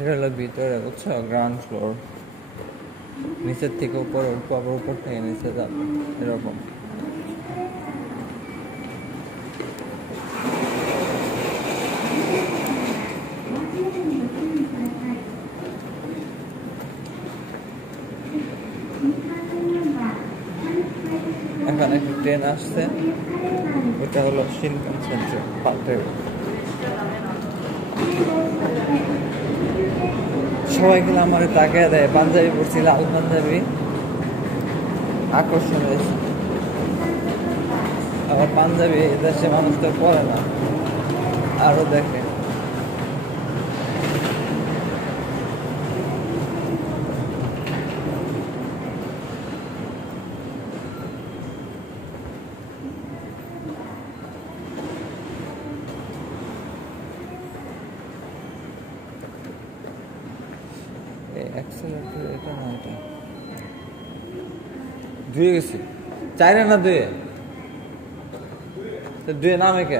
এটা হলো ভিতরে, বুঝছো, গ্রাউন্ড ফ্লোর। নিচের থেকে উপরে উঠবো, আবার উপর থেকে নিচে যাবো, এরকম। এখন একটা ট্রেন আসছে, ওটা হলো শিনকানসেন ট্রেন, পাল্টে। সবাই গেলে আমার তাকিয়ে দেয়, পাঞ্জাবি পড়ছি, লাল পাঞ্জাবি, আকর্ষণ হয়েছে। আবার পাঞ্জাবি দেশে মানুষ তো পরে না, আরো দেখে। অ্যাক্সেলেটর এটা না, এটা ধুয়ে গেছি, চাইরে না ধুয়ে, তো ধুয়ে নামে কে?